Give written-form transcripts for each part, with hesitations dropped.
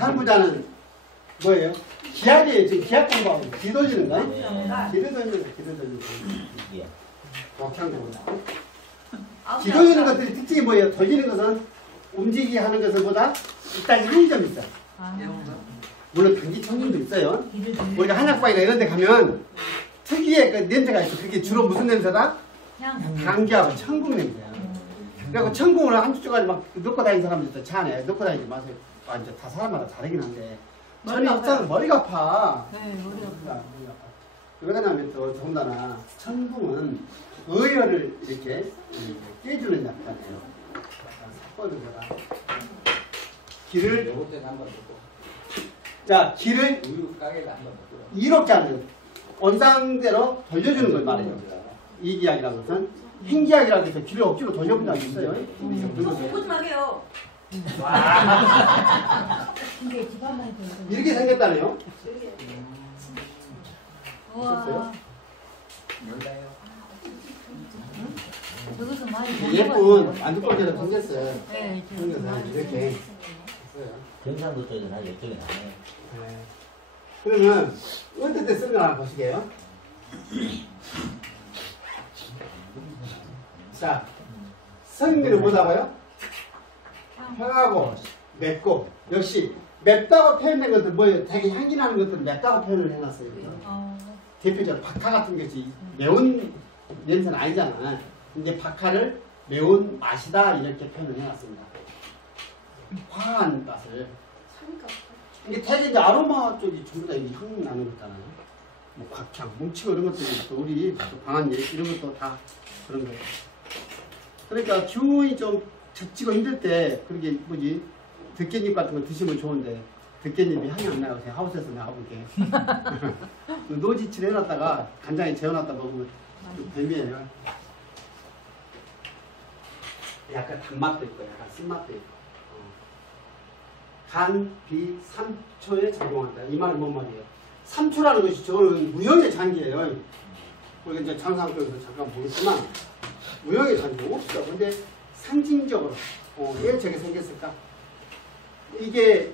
다음 부자는 뭐예요? 기하제예요. 지금 기하 공부하고 기 돌리는 거? 기를 돌리는 거, 기를 돌리는 거. wak향공부다. 기 돌리는 것들이 특징이 뭐예요? 돌리는 것은 움직이게 하는 것보다 일단 한점이 있어. 물론 단기청진도 있어요. 우리가 한약방이나 이런 데 가면 특유의 그 냄새가 있어. 그게 주로 무슨 냄새다? 당귀하고 청국 냄새야. 그래서 청국을 한두 쪽까지 막 넣고 다니는 사람들도 차 안에 넣고 다니지 마세요. 이제 다 사람마다 다르긴 한데. 저는 일단 머리가 아파. 네, 머리가 아파. 그러다 나면 또 더군다나 청국은 의열을 이렇게 깨주는 약간이에요. 섞어주거나. 기를, 자, 기를 이렇게 하는 원상대로 돌려주는 걸 말해요. 이기약이라는 것은 행기약이라고 해서 기를 억지로 돌려본 적이 있어요. 소심하게요. 이렇게 생겼다네요. 와. 저것도 많이 예쁜 안두꺼비가 생겼어요. 네, 생겨서 이렇게 했어요. 경상도 쪽은 아주 이쪽이 나네요. 네. 그러면 어떨 때 쓰는 거 하나 보시게요. 자, 성미는 뭐다고요? 향하고 맵고 역시 맵다고 표현된 것들 뭐예요? 되게 향기 나는 것들 맵다고 표현을 해놨어요. 대표적으로 박하 같은 것이 매운 냄새는 아니잖아. 근데 박하를 매운 맛이다 이렇게 표현을 해놨습니다. 화한 맛을. 이게 되게 이제 아로마 쪽이 전부 다 향 나는 거잖아요. 뭐 곽향, 뭉치고 이런 것들이 또 우리 또 방한 얘기 이런 것도 다 그런 거예요. 그러니까 기운이 좀 적지고 힘들 때 그렇게 뭐지 들깨잎 같은 거 드시면 좋은데 들깨잎이 향이 안 나요. 제가 하우스에서 나가볼게. 노지칠 해놨다가 간장에 재워놨다 먹으면 좀 별미예요. 약간 단맛도 있고 약간 쓴맛도 있고 간, 비, 삼초에 작용한다. 이 말은 뭔 말이에요? 삼초라는 것이 저거는 무형의 장기예요. 우리가 이제 장상학교에서 잠깐 보겠지만 무형의 장기 없어. 근데 상징적으로 왜 저게 생겼을까? 이게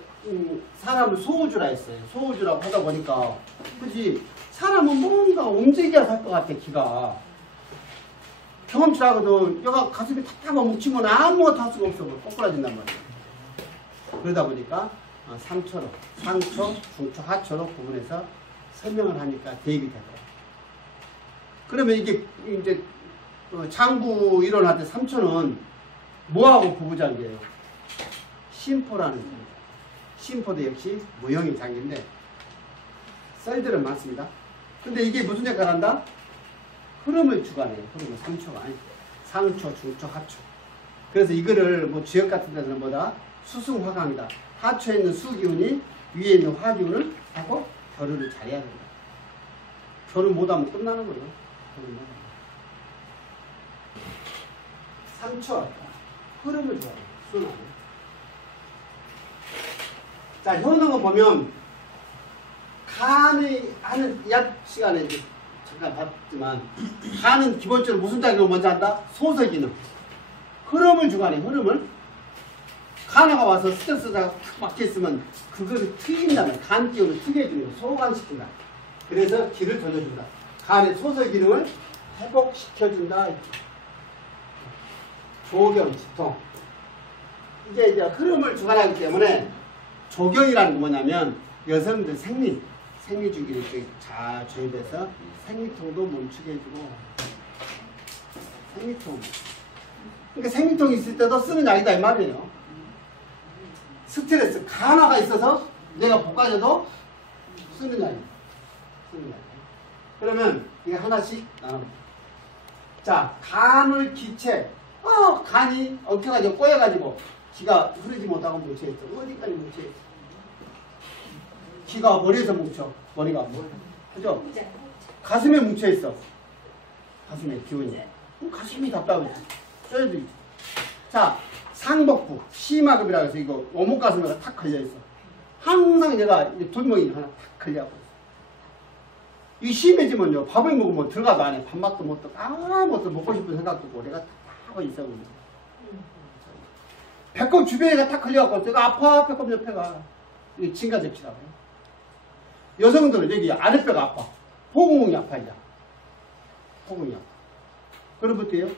사람을 소우주라 했어요. 소우주라고 하다 보니까 그지 사람은 뭔가 움직여야 살 것 같아. 기가 경험치라고도 여가 가슴이 탁탁하고 뭉치면 아무것도 할 수가 없어. 꼬꾸라진단 말이에요. 그러다 보니까 3초로 상초, 중초, 하초로 구분해서 설명을 하니까 대입이 되더라고요. 그러면 이게 이제 장부 이론할 때 3초는 뭐하고 부부장기예요? 심포라는 겁니다. 심포도 역시 무형의 장기인데 썰들은 많습니다. 근데 이게 무슨 역할을 한다? 흐름을 주관해요. 흐름을 3초가 아니 상초, 중초, 하초. 그래서 이거를 뭐 지역 같은 데서는 뭐다? 수승화강이다. 하초에 있는 수기운이 위에 있는 화기운을 하고 결혼을 잘해야 된다. 결혼 못하면 끝나는 거예요. 3초 흐름을 좋아해요. 순환을. 자, 효능을 보면 간의 하는 약 시간에 이제 잠깐 봤지만 간은 기본적으로 무슨 작용을 먼저 한다? 소서 기능. 흐름을 주관해. 흐름을. 간화가 와서 스트레스가 막혀있으면 그거를 트인다면 간 기운을 트게 해주는 거 소관시킨다. 그래서 기를 돌려준다. 간의 소서 기능을 회복시켜준다. 조경, 지통. 이게 이제 흐름을 주관하기 때문에 조경이라는 게 뭐냐면 여성들 생리주기를 잘 조율해서 생리통도 멈추게 해주고 생리통. 그러니까 생리통이 있을 때도 쓰는 약이다 이 말이에요. 스트레스, 간화가 있어서 내가 볶아줘도 쓰는 약이에요. 쓰는 약. 그러면 이거 하나씩 나눠볼게요. 자, 간을 기체. 간이 엉켜가지고 꼬여가지고 기가 흐르지 못하고 뭉쳐있어. 어디까지 뭉쳐있어? 기가 머리에서 뭉쳐. 머리가 안 보여. 그죠? 가슴에 뭉쳐있어. 가슴에 기운이. 가슴이 답답해. 쪄야 돼. 자, 상복부, 심화급이라고 해서 이거 오목 가슴에가 탁 걸려있어. 항상 얘가 둔멍이 하나 탁 걸려있어. 이 심해지면요, 밥을 먹으면 들어가도 안 해. 밥맛도 못 듣고, 아무것도 먹고 싶은 생각도 없고, 내가 탁 하고 있어. 배꼽 주변에가 탁 걸려갖고, 내가 아파, 배꼽 옆에가. 이게 진가접시라고 해요. 여성들은 여기 아랫배가 아파. 포구멍이 아파, 이제. 포구멍이 아파. 그럼 어때요?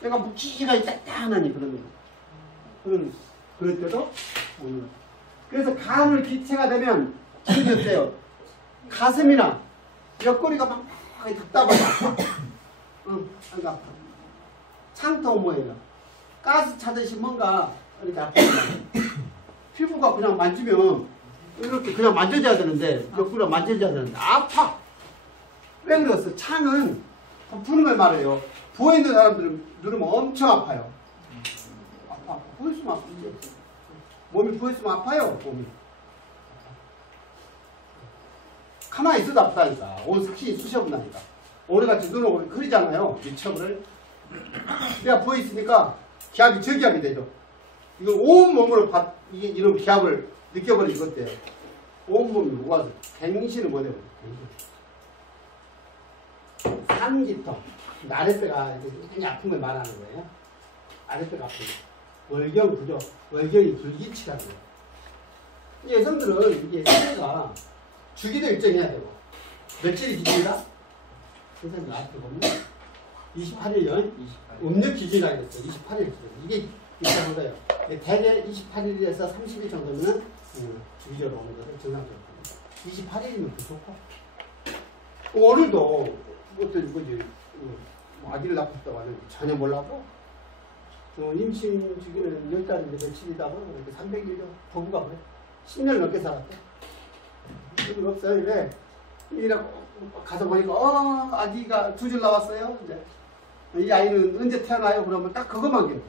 내가 묵직하게 단단하니 그러는 거. 그럴 때도 오는 거. 그래서 간을 기체가 되면 지금 어때요? 가슴이나 옆구리가 막 답답하고 아파. 응, 아파. 창통 뭐예요? 가스 차듯이 뭔가 이렇게 아프고 피부가 그냥 만지면 이렇게 그냥 만져줘야 되는데 옆구리가 만져줘야 되는데 아파. 왜 그랬어? 창은 부는 걸 말해요. 부어있는 사람들은 누르면 엄청 아파요. 아파. 부어있으면 아프지. 몸이 부어있으면 아파요. 몸이. 가만히 있어도 아프다니까. 온 삭신이 쑤셔본다니까. 오래같이 눈 오고 흐리잖아요. 미쳐버릴. 내가 부어있으니까 기압이 저기압이 되죠. 이거 온 몸으로 이런 기압을 느껴버리는 것 같아요. 온 몸이 모아서 갱신을 못해요. 산기통. 아랫배가 굉장히 아픈 걸 말하는 거예요. 아랫배가 아픈 거. 월경 구조. 월경이 불기치라는 거예요. 여성들은 이게 생애가 주기도 일정해야 되고. 며칠이 기준이다? 선생님 나한테 보면 28일요. 음력 기준이라고 했어요. 28일 기준. 이게 일정한 거예요. 대개 28일에서 30일 정도면 주기적으로 오는 거를 정상적으로. 28일이면 더 좋고. 오늘도 어떤 거지? 아기를 낳고 하는 전혀 몰라도 임신 주기는 10달인데 며칠이다고 이렇게 300일도 부부가 그래. 10년 넘게 살았대. 그런 거 없어요. 왜? 이라고 가서 보니까 아기가 2줄 나왔어요. 이제 이 아이는 언제 태어나요? 그러면 딱 그것만 기록.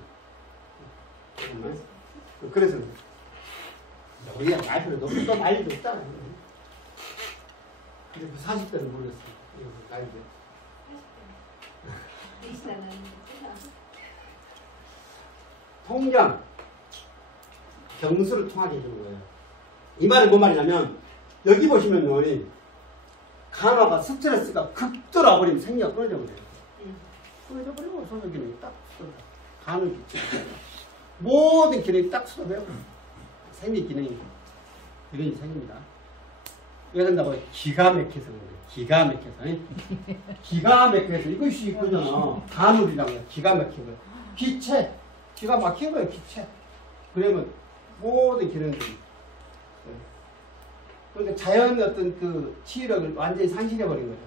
그래서 우리가 날 필요도 없고 또 나이도 없잖아요. 근데 40대는 모르겠어요. 나이도. 통경, 경수를 통하게 해주는 거예요. 이 말은 뭔 말이냐면 여기 보시면요, 간화가 스트레스가 극도로 와버리면 생리가 끊어져 버려요. 끊어져 버리고 소변기능이 딱 수도져. 간을 기체. 모든 기능이 딱 수도돼요. 생리 기능이 이런 생깁니다. 왜 그런다고 기가 막혀서 그래요. 기가 막혀서. 기가 막혀서 이것이 있거든요. 간울이라고 해요. 기가 막힌 거예요. 기체. 기가 막힌 거예요. 기체. 그러면 모든 기능들이. 그러니까 자연 어떤 그 치유력을 완전히 상실해버린 거죠.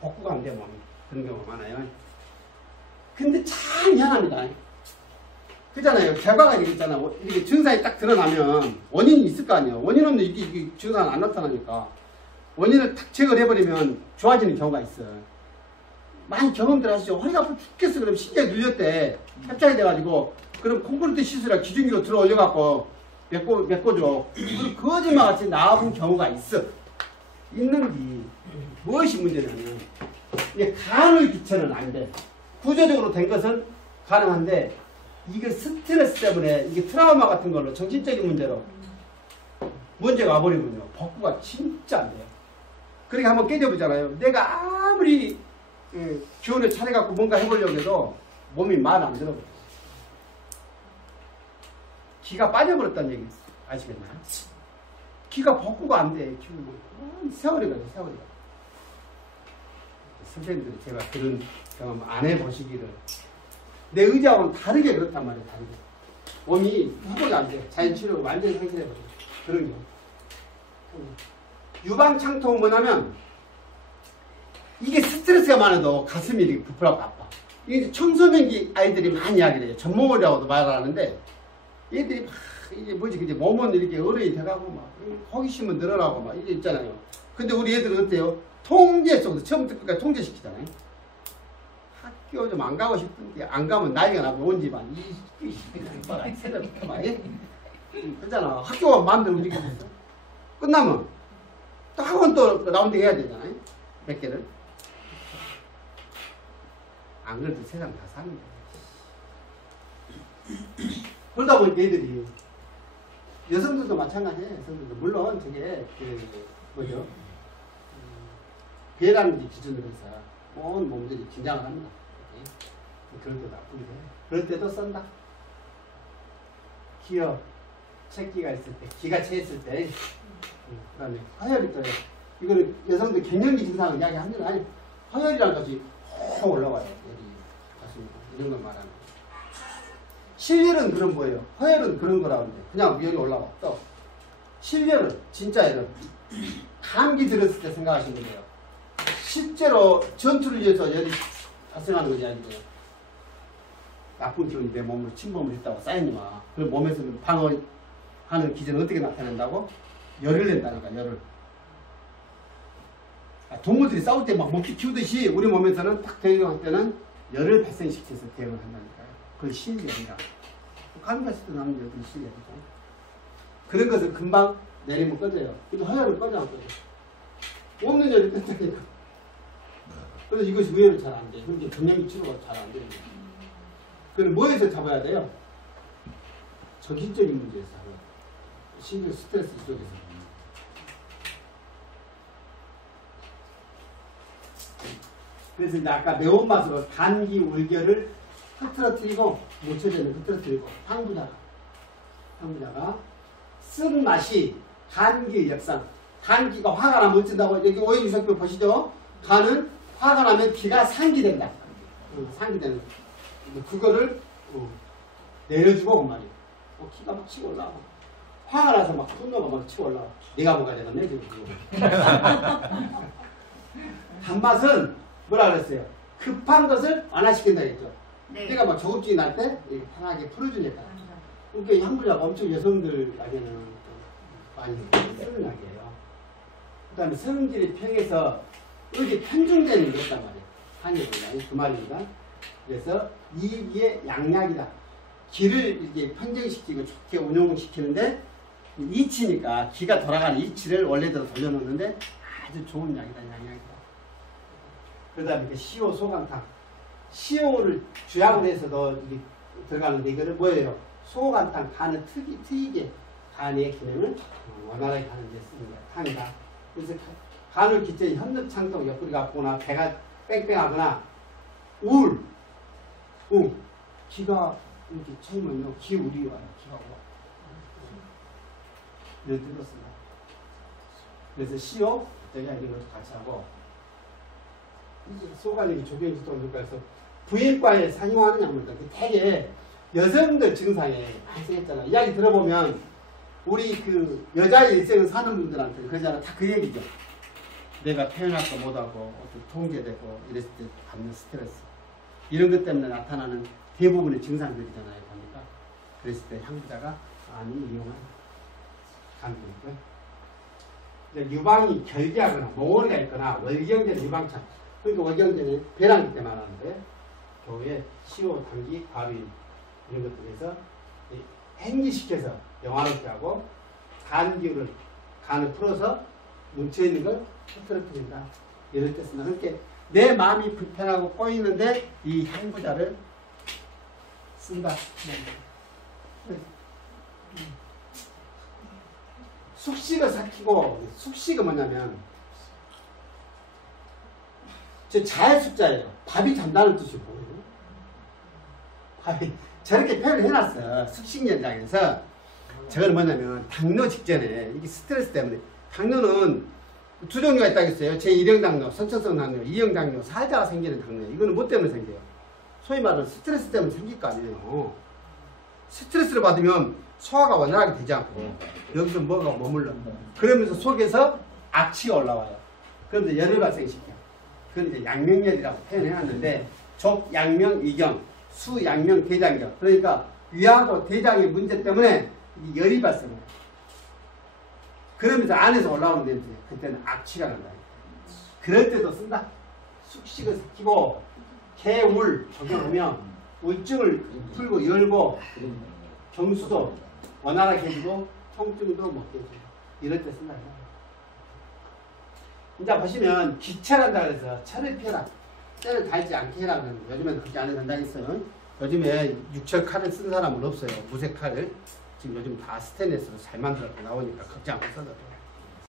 복구가 안 돼, 몸이. 그런 경우가 많아요. 근데 참 희한합니다. 그잖아요. 결과가 이렇잖아. 이렇게 증상이 딱 드러나면 원인이 있을 거 아니에요. 원인 없는 이게 증상은 안 나타나니까. 원인을 탁 제거를 해버리면 좋아지는 경우가 있어요. 많이 경험들 하시죠. 허리가 아파 죽겠어. 그럼 신경이 눌렸대. 협착이 돼가지고. 그럼 콘크리트 시술이라 기준기로 들어 올려갖고 메꿔줘. 거짓말같이 나온 경우가 있어. 있는데 무엇이 문제냐면 이게 간의 기체는 안 돼. 구조적으로 된 것은 가능한데 이게 스트레스 때문에 이게 트라우마 같은 걸로 정신적인 문제로 문제가 와버리면요. 복구가 진짜 안 돼요. 그렇게 한번 깨져보잖아요. 내가 아무리 기운을 차려갖고 뭔가 해보려고 해도 몸이 말 안 들어버려요. 기가 빠져버렸다는 얘기 아시겠나요? 기가 복구가 안 돼. 세월이 가요, 세월이가. 선생님들이 제가 그런 경험 안 해보시기를. 내 의지하고는 다르게 그렇단 말이에요, 다르게. 몸이 복구가 안 돼. 자연치료가 완전히 상실해버려요. 그런 경우. 유방창통은 뭐냐면, 이게 스트레스가 많아도 가슴이 이렇게 부풀하고 아파. 이게 청소년기 아이들이 많이 하게 돼요. 전몸이라고도 말을 하는데, 얘들이 막, 이게 뭐지, 그제 몸은 이렇게 어른이 돼가고 막, 호기심은 늘어나고 막, 이게 있잖아요. 근데 우리 애들은 어때요? 통제 속에서 처음부터 끝까지 통제시키잖아요. 학교 좀 안 가고 싶은데, 안 가면 나이가 나고 온 집안, 새벽부터 막, 그러잖아. 학교가 마음대로 움직이고 있어. 끝나면, 또 학원 또 라운드 해야 되잖아요. 몇 개를. 안 그래도 세상 다 사는 거야. 그러다 보니까 애들이 여성들도 마찬가지예요. 여성들도 물론 저게 뭐죠? 배라는 게 기준으로 해서 온 몸들이 긴장을 합니다. 그럴 때도 아프게 돼. 그럴 때도 썬다. 기어 체기가 있을 때, 기가 차있을 때, 그 다음에 화열이 떠요. 이거는 여성들 갱년기 증상을 이야기합니다. 아니, 화열이랑 같이 확 올라와요. 열이 가슴이. 이런 걸 말하는 거예요. 실열은 그런 거예요. 화열은 그런 거라고 하는데 그냥 열이 올라와. 또 실열은 진짜 열은 감기 들었을 때 생각하시면 돼요. 실제로 전투를 위해서 열이 발생하는 것이 아니고요. 나쁜 기운이 내 몸으로 침범을 했다고 쌓이니까 그럼 몸에서 방어하는 기전은 어떻게 나타낸다고? 열을 낸다니까. 열을. 동물들이 싸울 때 막 먹기 키우듯이 우리 몸에서는 딱 대응할 때는 열을 발생시켜서 대응을 한다니까요. 그건 실열이다. 감기했을 때 나는 열이 실열이죠. 그런 것을 금방 내리면 꺼져요. 근데 화열은 꺼져 안 꺼져. 없는 열이 뜬다니까. 그래서 이것이 의외로 잘 안 돼. 근데 갱년기 치료가 잘 안 돼요. 그럼 뭐에서 잡아야 돼요? 정신적인 문제에서 잡아요. 심지어 스트레스 속에서. 그래서 이제 아까 매운맛으로 단기 울결을 흐트러뜨리고 모처제는 흐트러뜨리고 황부자가 쓴맛이 간기 역상. 간기가 화가 나면 어쩐다고 여기 오해주석표 보시죠. 간은 화가 나면 기가 상기된다. 상기되는 거. 그거를 내려주고 그 말이에요. 기가 막 치고 올라와. 화가 나서 막 분노가 막 치고 올라와. 내가 뭐가 되겠네 지금 그거. 단맛은 뭐라 그랬어요? 급한 것을 완화시킨다 했죠. 네. 내가 막 저급증이 날 때 편하게 풀어주니까. 그러니까 향부자가 엄청 여성들에게는 많이 쓰는 약이에요. 그 다음에 성질이 평해서 여기 편중되는 게 있단 말이에요. 한의는 그 말입니다. 그래서 이기의 양약이다. 기를 이렇게 편정시키고 좋게 운용시키는데 이치니까 기가 돌아가는 이치를 원래대로 돌려놓는데 아주 좋은 약이다. 양약이다. 그 다음에 시오 소강탕. 시오를 주약으로 해서도 들어가는데 이거는 뭐예요? 소강탕 간을 트이게 간의 기능을 원활하게 하는 데 쓰는 거야. 탕이다. 그래서 간을 기체에 현득창동 옆구리가 아프거나 배가 뺑뺑하거나 기가 이렇게 차이면요. 기울이 와요. 기가 와. 이런 뜻으로 쓴다. 그래서 시오, 내가 이런 것도 같이 하고 소관력이 조경지도 올릴까 해서 부인과에 사용하는 약물들 되게 여성들 증상에 발생했잖아. 이야기 들어보면 우리 그 여자의 일생을 사는 분들한테 그러잖아. 다 그 얘기죠. 내가 태어날 거 못하고 어떤 통제되고 이랬을 때 받는 스트레스 이런 것 때문에 나타나는 대부분의 증상들이잖아요. 보니까 그랬을 때 향부자가 많이 이용한 간이고요. 유방이 결기하거나 몽원이가 있거나 월경제는 유방찬. 그러니까 월경제는 배란기 때 말하는데 교회 시오, 단기, 과루인 이런 것들에서 행기시켜서 영화롭게 하고 간기를 간을 풀어서 뭉쳐있는 걸 흐트러뜨린다. 이럴 때 쓴다. 그렇게 내 마음이 불편하고 꼬이는데 이 향부자를 쓴다. 숙식을 삭히고 숙식은 뭐냐면 저 자해숙자예요. 밥이 잔다는 뜻이고 밥이 저렇게 표현을 해놨어. 숙식연장에서 저건 뭐냐면 당뇨 직전에 이게 스트레스 때문에 당뇨는 두 종류가 있다겠어요. 제1형 당뇨, 선천성 당뇨, 2형 당뇨, 사자가 생기는 당뇨. 이거는 뭐 때문에 생겨요? 소위 말하는 스트레스 때문에 생길 거 아니에요. 스트레스를 받으면 소화가 원활하게 되지 않고 여기서 뭐가 머물러. 그러면서 속에서 악취가 올라와요. 그런데 열을 발생시켜. 그건 이제 양명열이라고 표현해놨는데 족, 양명, 이경, 수, 양명, 대장경. 그러니까 위하고 대장의 문제 때문에 열이 발생해요. 그러면서 안에서 올라오는 냄새. 그때는 악취가 난다. 그럴 때도 쓴다. 숙식을 삭히고 개울 적용하면 우울증을 풀고 열고 경수도 원활하게 해주고 통증도 먹게 해줘요. 이럴 때 쓴다. 이제 보시면 기철한다 그래서 철을 펴라. 때를 달지 않게 해라. 요즘에는 그렇게 안 해도 된다고 했어요. 요즘에 육철 칼을 쓰는 사람은 없어요. 무쇠 칼을. 지금 요즘 다 스테인리스로 잘 만들어서 나오니까 걱정 안 써도 돼요.